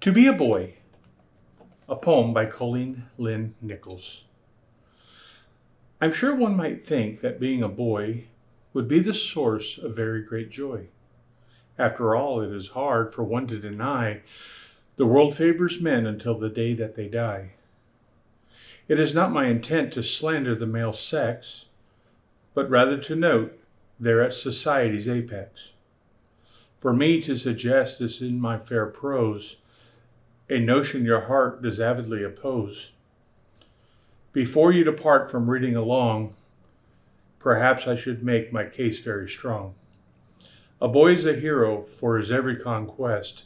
To Be a Boy, a poem by Colleen Lynn Nichols. I'm sure one might think that being a boy would be the source of very great joy. After all, it is hard for one to deny the world favors men until the day that they die. It is not my intent to slander the male sex, but rather to note they're at society's apex. For me to suggest this in my fair prose, a notion your heart does avidly oppose. Before you depart from reading along, perhaps I should make my case very strong. A boy is a hero for his every conquest,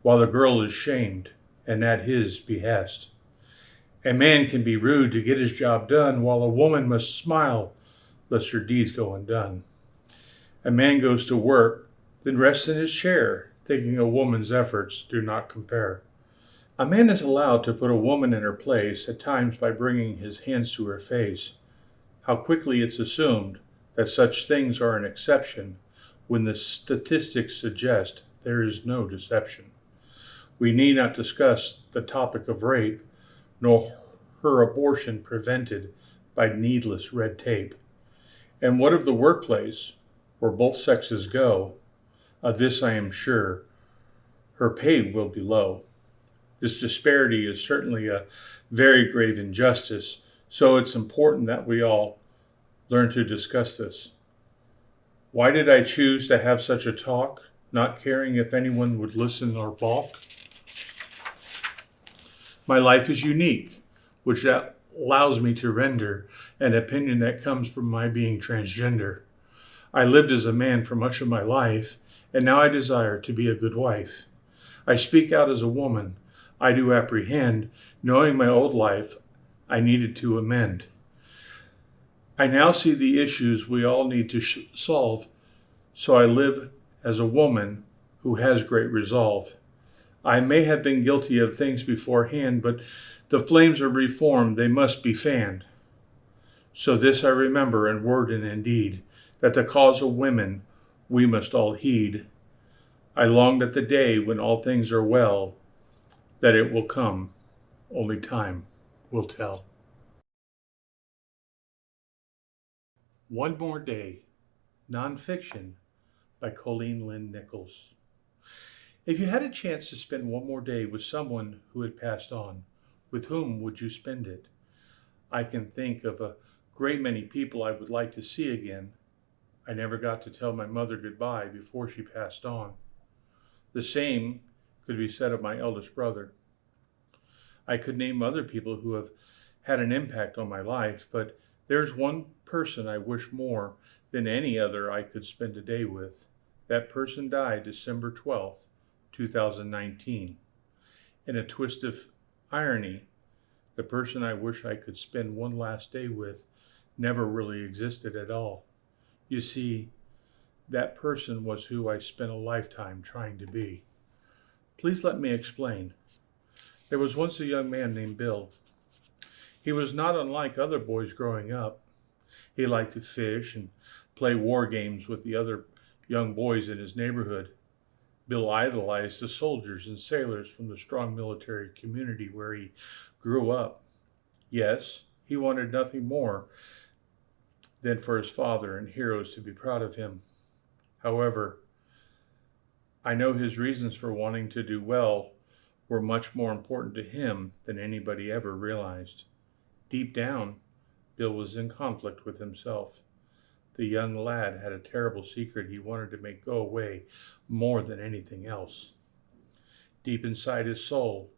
while the girl is shamed, and at his behest. A man can be rude to get his job done, while a woman must smile lest her deeds go undone. A man goes to work, then rests in his chair, thinking a woman's efforts do not compare. A man is allowed to put a woman in her place, at times by bringing his hands to her face. How quickly it's assumed that such things are an exception, when the statistics suggest there is no deception. We need not discuss the topic of rape, nor her abortion prevented by needless red tape. And what of the workplace, where both sexes go? Of this I am sure, her pay will be low. This disparity is certainly a very grave injustice, so it's important that we all learn to discuss this. Why did I choose to have such a talk, not caring if anyone would listen or balk? My life is unique, which allows me to render an opinion that comes from my being transgender. I lived as a man for much of my life, and now I desire to be a good wife. I speak out as a woman. I do apprehend, knowing my old life, I needed to amend. I now see the issues we all need to solve, so I live as a woman who has great resolve. I may have been guilty of things beforehand, but the flames of reform, they must be fanned. So this I remember in word and in deed, that the cause of women we must all heed. I long that the day when all things are well, that it will come, only time will tell. One More Day, Nonfiction by Colleen Lynn Nichols. If you had a chance to spend one more day with someone who had passed on, with whom would you spend it? I can think of a great many people I would like to see again. I never got to tell my mother goodbye before she passed on. The same could be said of my eldest brother. I could name other people who have had an impact on my life, but there's one person I wish more than any other I could spend a day with. That person died December 12th, 2019. In a twist of irony, the person I wish I could spend one last day with never really existed at all. You see, that person was who I spent a lifetime trying to be. Please let me explain. There was once a young man named Bill. He was not unlike other boys growing up. He liked to fish and play war games with the other young boys in his neighborhood. Bill idolized the soldiers and sailors from the strong military community where he grew up. Yes, he wanted nothing more than for his father and heroes to be proud of him. However, I know his reasons for wanting to do well were much more important to him than anybody ever realized. Deep down, Bill was in conflict with himself. The young lad had a terrible secret he wanted to make go away more than anything else. Deep inside his soul,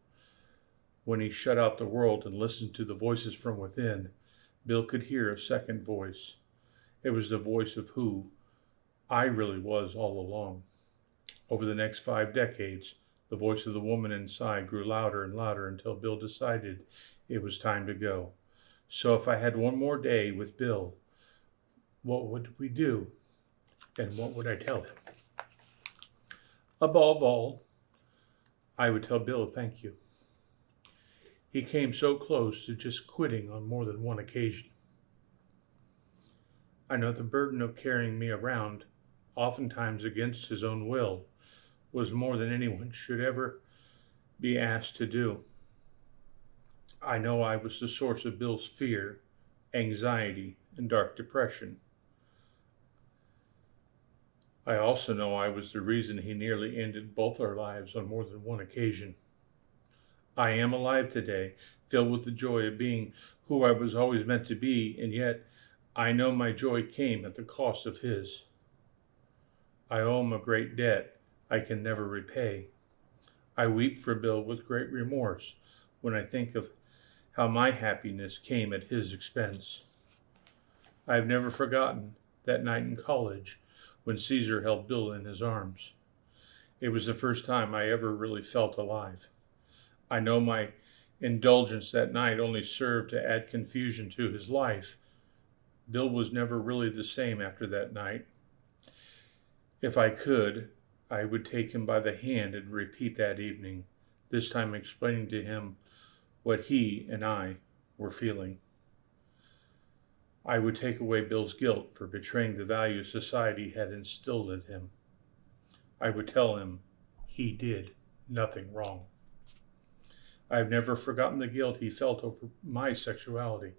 when he shut out the world and listened to the voices from within, Bill could hear a second voice. It was the voice of who I really was all along. Over the next 5 decades, the voice of the woman inside grew louder and louder until Bill decided it was time to go. So if I had one more day with Bill, what would we do? And what would I tell him? Above all, I would tell Bill thank you. He came so close to just quitting on more than one occasion. I know the burden of carrying me around, oftentimes against his own will, was more than anyone should ever be asked to do. I know I was the source of Bill's fear, anxiety, and dark depression. I also know I was the reason he nearly ended both our lives on more than one occasion. I am alive today, filled with the joy of being who I was always meant to be, and yet I know my joy came at the cost of his. I owe him a great debt I can never repay. I weep for Bill with great remorse when I think of how my happiness came at his expense. I have never forgotten that night in college when Caesar held Bill in his arms. It was the first time I ever really felt alive. I know my indulgence that night only served to add confusion to his life. Bill was never really the same after that night. If I could, I would take him by the hand and repeat that evening, this time explaining to him what he and I were feeling. I would take away Bill's guilt for betraying the values society had instilled in him. I would tell him he did nothing wrong. I have never forgotten the guilt he felt over my sexuality.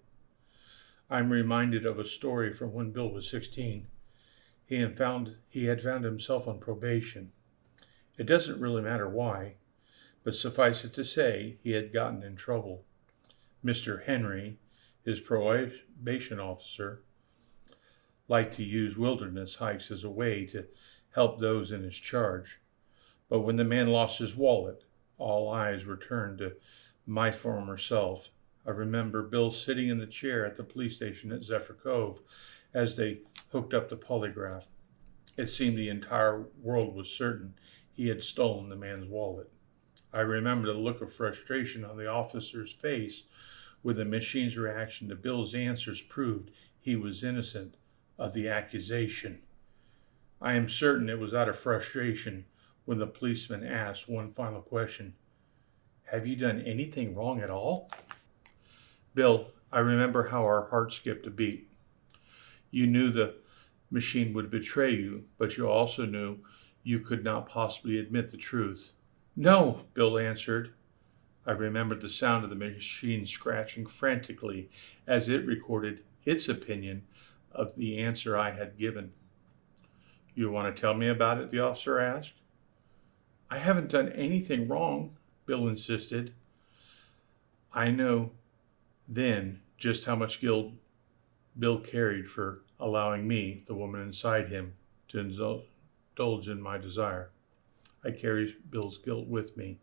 I'm reminded of a story from when Bill was 16. He had found himself on probation. It doesn't really matter why, but suffice it to say, he had gotten in trouble. Mr. Henry, his probation officer, liked to use wilderness hikes as a way to help those in his charge. But when the man lost his wallet, all eyes were turned to my former self. I remember Bill sitting in the chair at the police station at Zephyr Cove as they hooked up the polygraph. It seemed the entire world was certain he had stolen the man's wallet. I remember the look of frustration on the officer's face when the machine's reaction to Bill's answers proved he was innocent of the accusation. I am certain it was out of frustration when the policeman asked one final question. Have you done anything wrong at all? Bill, I remember how our hearts skipped a beat. You knew the machine would betray you, but you also knew you could not possibly admit the truth. No, Bill answered. I remembered the sound of the machine scratching frantically as it recorded its opinion of the answer I had given. You want to tell me about it? The officer asked. I haven't done anything wrong, Bill insisted. I know then just how much guilt Bill carried for allowing me, the woman inside him, to indulge in my desire. I carry Bill's guilt with me.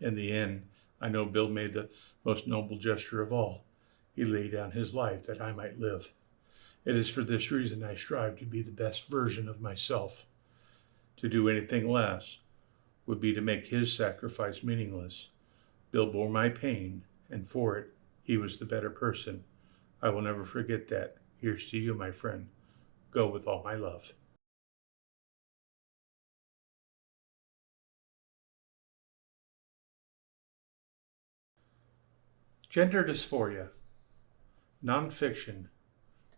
In the end, I know Bill made the most noble gesture of all. He laid down his life that I might live. It is for this reason I strive to be the best version of myself. To do anything less would be to make his sacrifice meaningless. Bill bore my pain, and for it, he was the better person. I will never forget that. Here's to you, my friend. Go with all my love. Gender Dysphoria, Nonfiction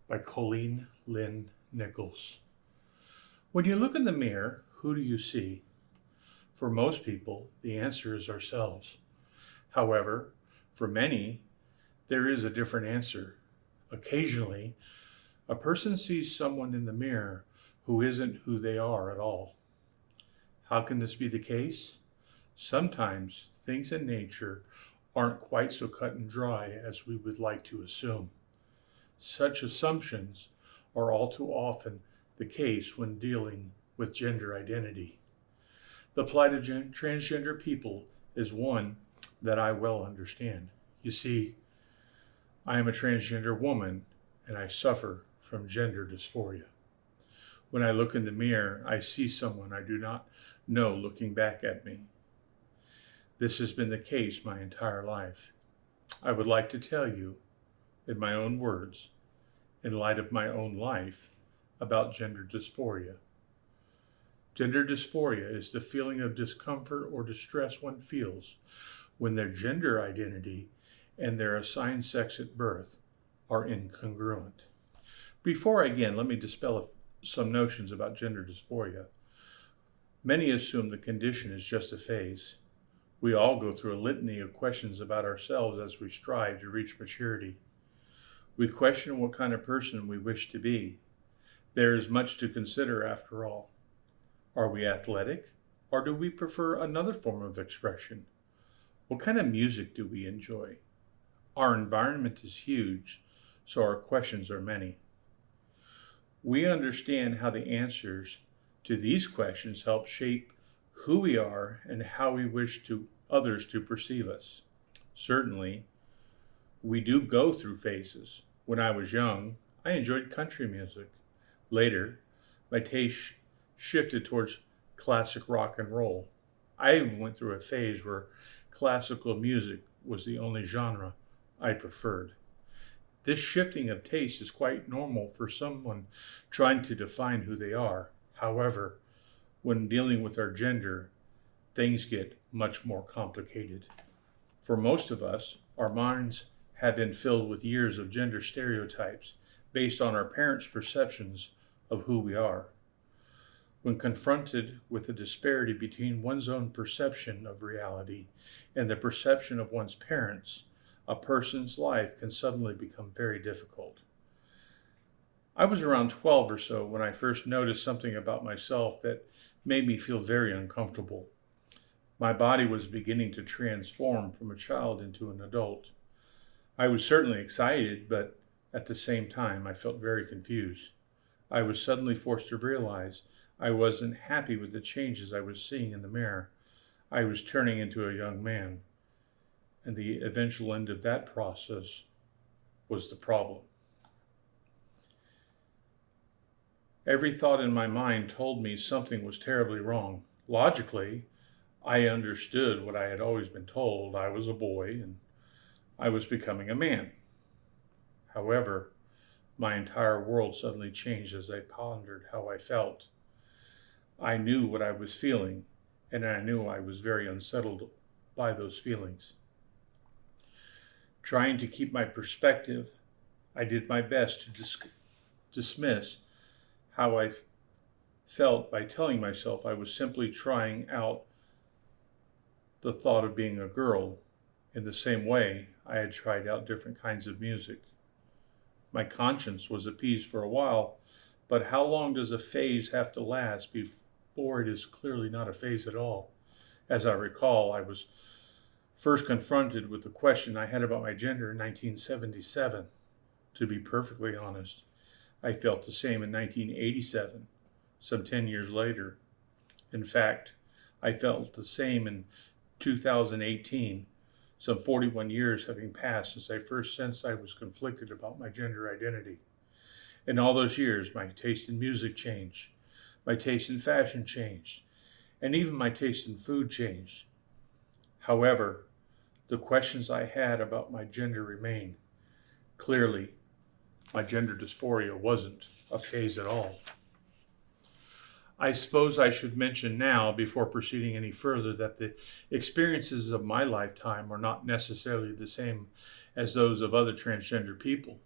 by Colleen Lynn Nichols. When you look in the mirror, who do you see? For most people, the answer is ourselves. However, for many, there is a different answer. Occasionally, a person sees someone in the mirror who isn't who they are at all. How can this be the case? Sometimes things in nature aren't quite so cut and dry as we would like to assume. Such assumptions are all too often the case when dealing with gender identity. The plight of transgender people is one that I well understand. You see, I am a transgender woman and I suffer from gender dysphoria. When I look in the mirror, I see someone I do not know looking back at me. This has been the case my entire life. I would like to tell you, in my own words, in light of my own life, about gender dysphoria. Gender dysphoria is the feeling of discomfort or distress one feels when their gender identity and their assigned sex at birth are incongruent. Before I begin, let me dispel some notions about gender dysphoria. Many assume the condition is just a phase. We all go through a litany of questions about ourselves as we strive to reach maturity. We question what kind of person we wish to be. There is much to consider after all. Are we athletic, or do we prefer another form of expression? What kind of music do we enjoy? Our environment is huge, so our questions are many. We understand how the answers to these questions help shape who we are and how we wish to others to perceive us. Certainly, we do go through phases. When I was young, I enjoyed country music. Later, my taste shifted towards classic rock and roll. I even went through a phase where classical music was the only genre I preferred. This shifting of taste is quite normal for someone trying to define who they are. However, when dealing with our gender, things get much more complicated. For most of us, our minds have been filled with years of gender stereotypes based on our parents' perceptions of who we are. When confronted with the disparity between one's own perception of reality and the perception of one's parents, a person's life can suddenly become very difficult. I was around 12 or so when I first noticed something about myself that made me feel very uncomfortable. My body was beginning to transform from a child into an adult. I was certainly excited, but at the same time, I felt very confused. I was suddenly forced to realize I wasn't happy with the changes I was seeing in the mirror. I was turning into a young man, and the eventual end of that process was the problem. Every thought in my mind told me something was terribly wrong. Logically, I understood what I had always been told. I was a boy and I was becoming a man. However, my entire world suddenly changed as I pondered how I felt. I knew what I was feeling, and I knew I was very unsettled by those feelings. Trying to keep my perspective, I did my best to dismiss how I felt by telling myself I was simply trying out the thought of being a girl in the same way I had tried out different kinds of music. My conscience was appeased for a while, but how long does a phase have to last before it is clearly not a phase at all? As I recall, I was first confronted with the question I had about my gender in 1977. To be perfectly honest, I felt the same in 1987, some 10 years later. In fact, I felt the same in 2018, some 41 years having passed since I first sensed I was conflicted about my gender identity. In all those years, my taste in music changed, my taste in fashion changed, and even my taste in food changed. However, the questions I had about my gender remained. Clearly, my gender dysphoria wasn't a phase at all. I suppose I should mention now, before proceeding any further, that the experiences of my lifetime are not necessarily the same as those of other transgender people.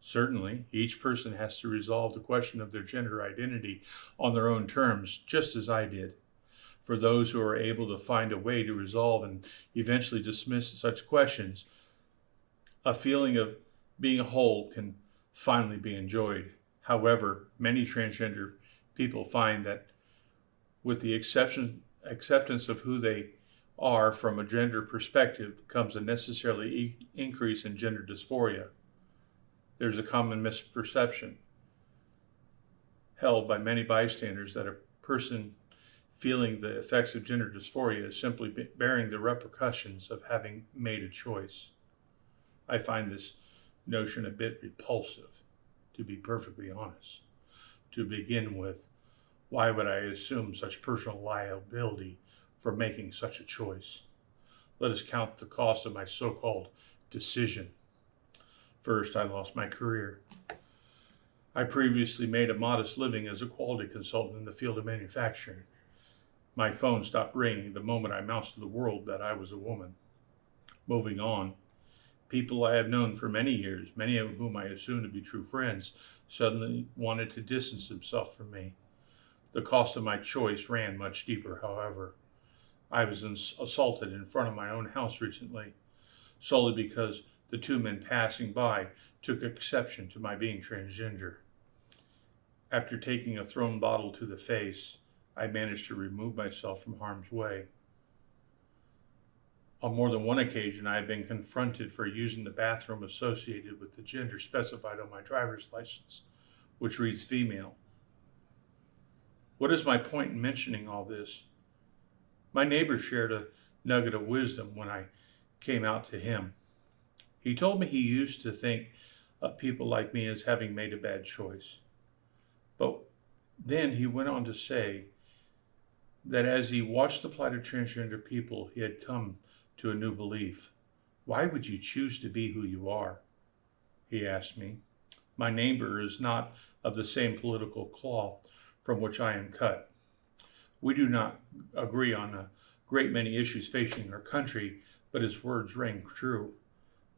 Certainly, each person has to resolve the question of their gender identity on their own terms, just as I did. For those who are able to find a way to resolve and eventually dismiss such questions, a feeling of being whole can finally be enjoyed. However, many transgender people find that with the acceptance of who they are from a gender perspective comes a necessarily increase in gender dysphoria. There's a common misperception held by many bystanders that a person feeling the effects of gender dysphoria is simply bearing the repercussions of having made a choice. I find this notion a bit repulsive, to be perfectly honest. To begin with, why would I assume such personal liability for making such a choice? Let us count the cost of my so-called decision. First, I lost my career. I previously made a modest living as a quality consultant in the field of manufacturing. My phone stopped ringing the moment I announced to the world that I was a woman. Moving on, people I have known for many years, many of whom I assumed to be true friends, suddenly wanted to distance themselves from me. The cost of my choice ran much deeper, however. I was assaulted in front of my own house recently, solely because the two men passing by took exception to my being transgender. After taking a thrown bottle to the face, I managed to remove myself from harm's way. On more than one occasion, I have been confronted for using the bathroom associated with the gender specified on my driver's license, which reads female. What is my point in mentioning all this? My neighbor shared a nugget of wisdom when I came out to him. He told me he used to think of people like me as having made a bad choice. But then he went on to say that as he watched the plight of transgender people, he had come to a new belief. Why would you choose to be who you are? He asked me. My neighbor is not of the same political cloth from which I am cut. We do not agree on a great many issues facing our country, but his words rang true.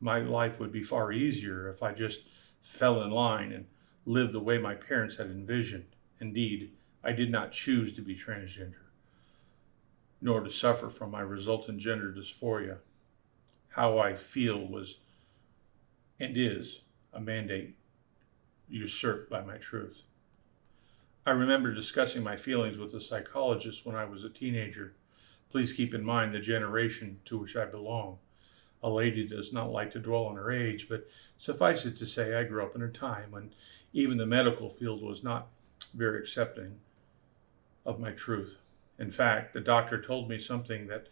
My life would be far easier if I just fell in line and lived the way my parents had envisioned. Indeed, I did not choose to be transgender, nor to suffer from my resultant gender dysphoria. How I feel was and is a mandate usurped by my truth. I remember discussing my feelings with a psychologist when I was a teenager. Please keep in mind the generation to which I belong. A lady does not like to dwell on her age, but suffice it to say I grew up in a time when even the medical field was not very accepting of my truth. In fact, the doctor told me something that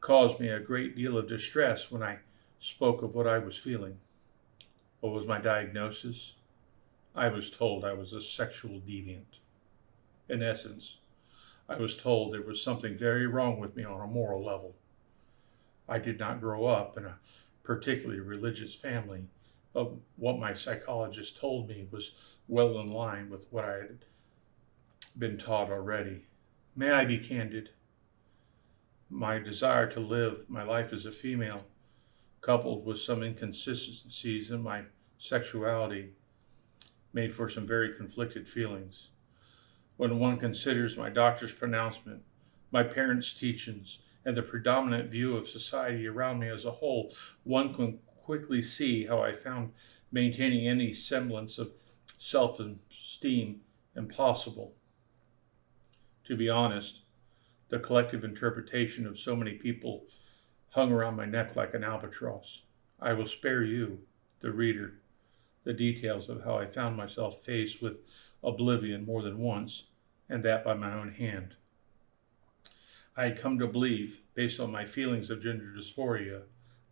caused me a great deal of distress when I spoke of what I was feeling. What was my diagnosis? I was told I was a sexual deviant. In essence, I was told there was something very wrong with me on a moral level. I did not grow up in a particularly religious family, but what my psychologist told me was well in line with what I had been taught already. May I be candid? My desire to live my life as a female, coupled with some inconsistencies in my sexuality, made for some very conflicted feelings. When one considers my doctor's pronouncement, my parents' teachings, and the predominant view of society around me as a whole, one can quickly see how I found maintaining any semblance of self-esteem impossible. To be honest, the collective interpretation of so many people hung around my neck like an albatross. I will spare you, the reader, the details of how I found myself faced with oblivion more than once, and that by my own hand. I had come to believe, based on my feelings of gender dysphoria,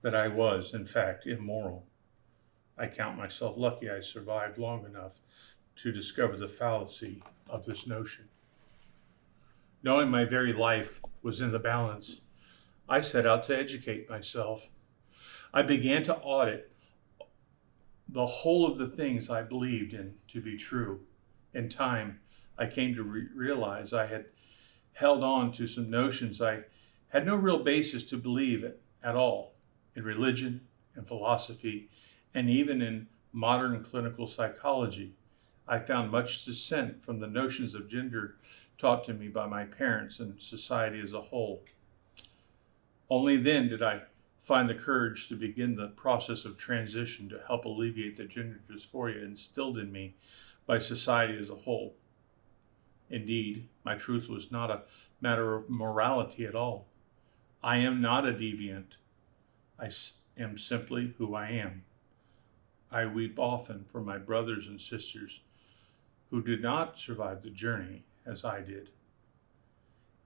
that I was, in fact, immoral. I count myself lucky I survived long enough to discover the fallacy of this notion. Knowing my very life was in the balance, I set out to educate myself. I began to audit the whole of the things I believed in to be true. In time, I came to realize I had held on to some notions I had no real basis to believe at all in religion and philosophy, and even in modern clinical psychology. I found much dissent from the notions of gender taught to me by my parents and society as a whole. Only then did I find the courage to begin the process of transition to help alleviate the gender dysphoria instilled in me by society as a whole. Indeed, my truth was not a matter of morality at all. I am not a deviant. I am simply who I am. I weep often for my brothers and sisters who did not survive the journey as I did.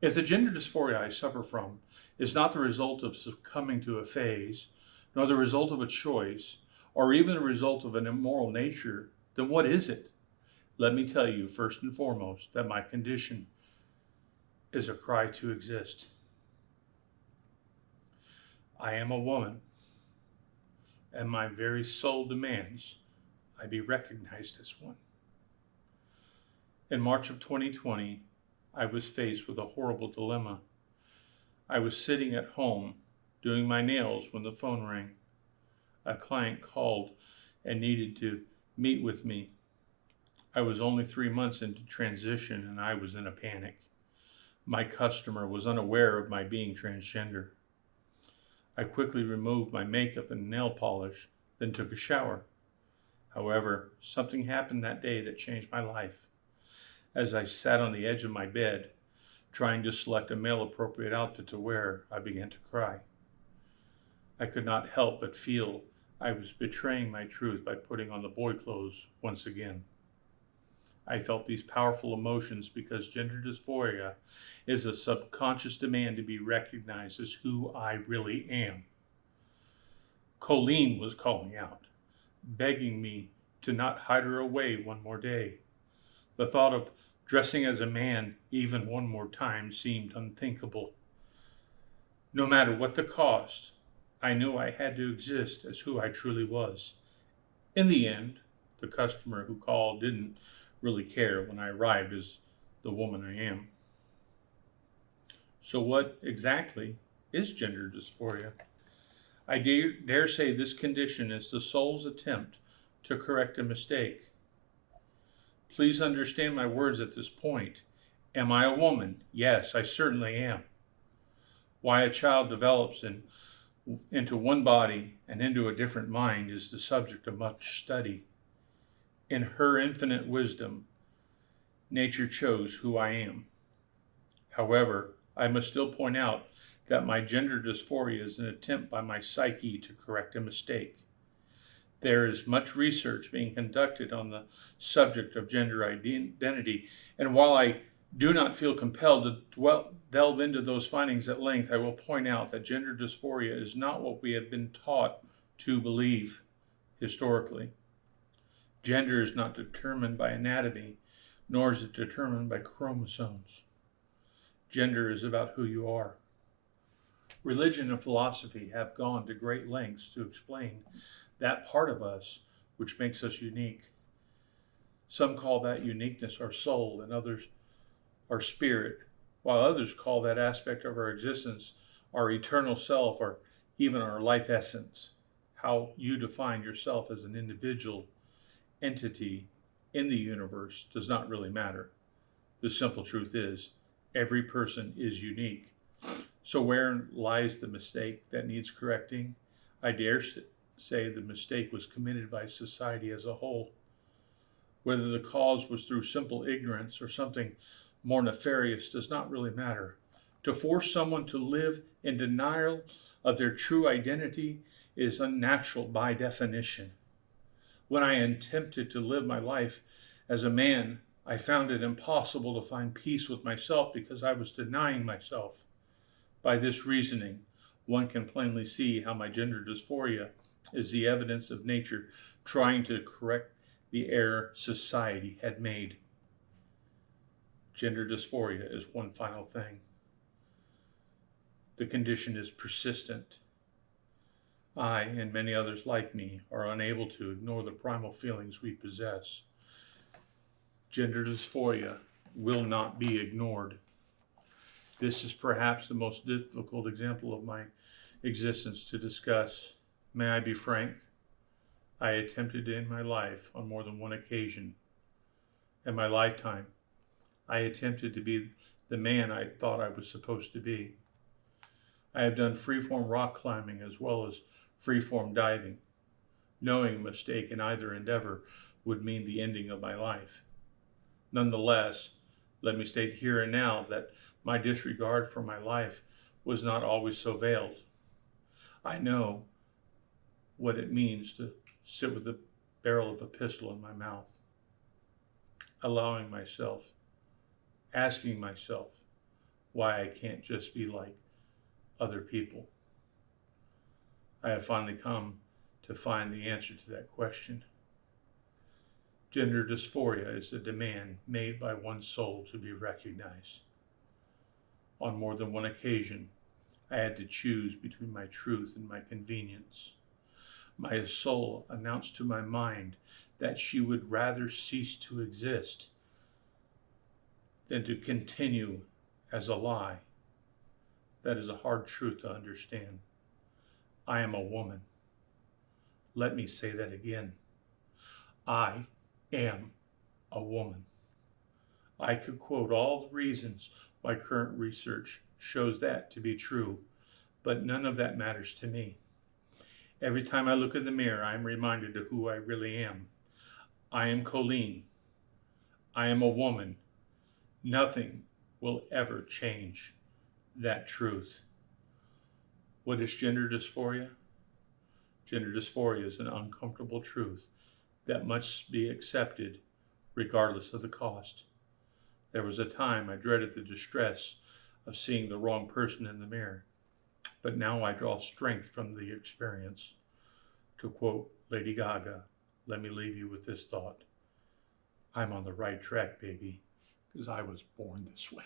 If the gender dysphoria I suffer from is not the result of succumbing to a phase, nor the result of a choice, or even the result of an immoral nature, then what is it? Let me tell you first and foremost that my condition is a cry to exist. I am a woman, and my very soul demands I be recognized as one. In March of 2020, I was faced with a horrible dilemma. I was sitting at home doing my nails when the phone rang. A client called and needed to meet with me. I was only 3 months into transition and I was in a panic. My customer was unaware of my being transgender. I quickly removed my makeup and nail polish, then took a shower. However, something happened that day that changed my life. As I sat on the edge of my bed, trying to select a male appropriate outfit to wear, I began to cry. I could not help but feel I was betraying my truth by putting on the boy clothes once again. I felt these powerful emotions because gender dysphoria is a subconscious demand to be recognized as who I really am. Colleen was calling out, begging me to not hide her away one more day. The thought of dressing as a man even one more time seemed unthinkable. No matter what the cost, I knew I had to exist as who I truly was. In the end, the customer who called didn't really care when I arrived as the woman I am. So, what exactly is gender dysphoria? I dare say this condition is the soul's attempt to correct a mistake. Please understand my words at this point. Am I a woman? Yes, I certainly am. Why a child develops into one body and into a different mind is the subject of much study. In her infinite wisdom, nature chose who I am. However, I must still point out that my gender dysphoria is an attempt by my psyche to correct a mistake. There is much research being conducted on the subject of gender identity, and while I do not feel compelled to delve into those findings at length, I will point out that gender dysphoria is not what we have been taught to believe historically. Gender is not determined by anatomy, nor is it determined by chromosomes. Gender is about who you are. Religion and philosophy have gone to great lengths to explain that part of us which makes us unique. Some call that uniqueness our soul, and others our spirit, while others call that aspect of our existence our eternal self or even our life essence. How you define yourself as an individual entity in the universe does not really matter. The simple truth is, every person is unique. So where lies the mistake that needs correcting? I dare say the mistake was committed by society as a whole. Whether the cause was through simple ignorance or something more nefarious does not really matter. To force someone to live in denial of their true identity is unnatural by definition. When I attempted to live my life as a man, I found it impossible to find peace with myself because I was denying myself. By this reasoning, one can plainly see how my gender dysphoria is the evidence of nature trying to correct the error society had made. Gender dysphoria is one final thing. The condition is persistent. I, and many others like me, are unable to ignore the primal feelings we possess. Gender dysphoria will not be ignored. This is perhaps the most difficult example of my existence to discuss. May I be frank? I attempted in my life on more than one occasion. In my lifetime, I attempted to be the man I thought I was supposed to be. I have done freeform rock climbing as well as freeform diving, knowing a mistake in either endeavor would mean the ending of my life. Nonetheless, let me state here and now that my disregard for my life was not always so veiled. I know what it means to sit with the barrel of a pistol in my mouth, allowing myself, asking myself why I can't just be like other people. I have finally come to find the answer to that question. Gender dysphoria is a demand made by one's soul to be recognized. On more than one occasion, I had to choose between my truth and my convenience. My soul announced to my mind that she would rather cease to exist than to continue as a lie. That is a hard truth to understand. I am a woman. Let me say that again. I am a woman. I could quote all the reasons My current research shows that to be true, but none of that matters to me. Every time I look in the mirror, I am reminded of who I really am. I am Colleen. I am a woman. Nothing will ever change that truth. What is gender dysphoria? Gender dysphoria is an uncomfortable truth that must be accepted regardless of the cost. There was a time I dreaded the distress of seeing the wrong person in the mirror, but now I draw strength from the experience. To quote Lady Gaga, let me leave you with this thought. I'm on the right track, baby, because I was born this way.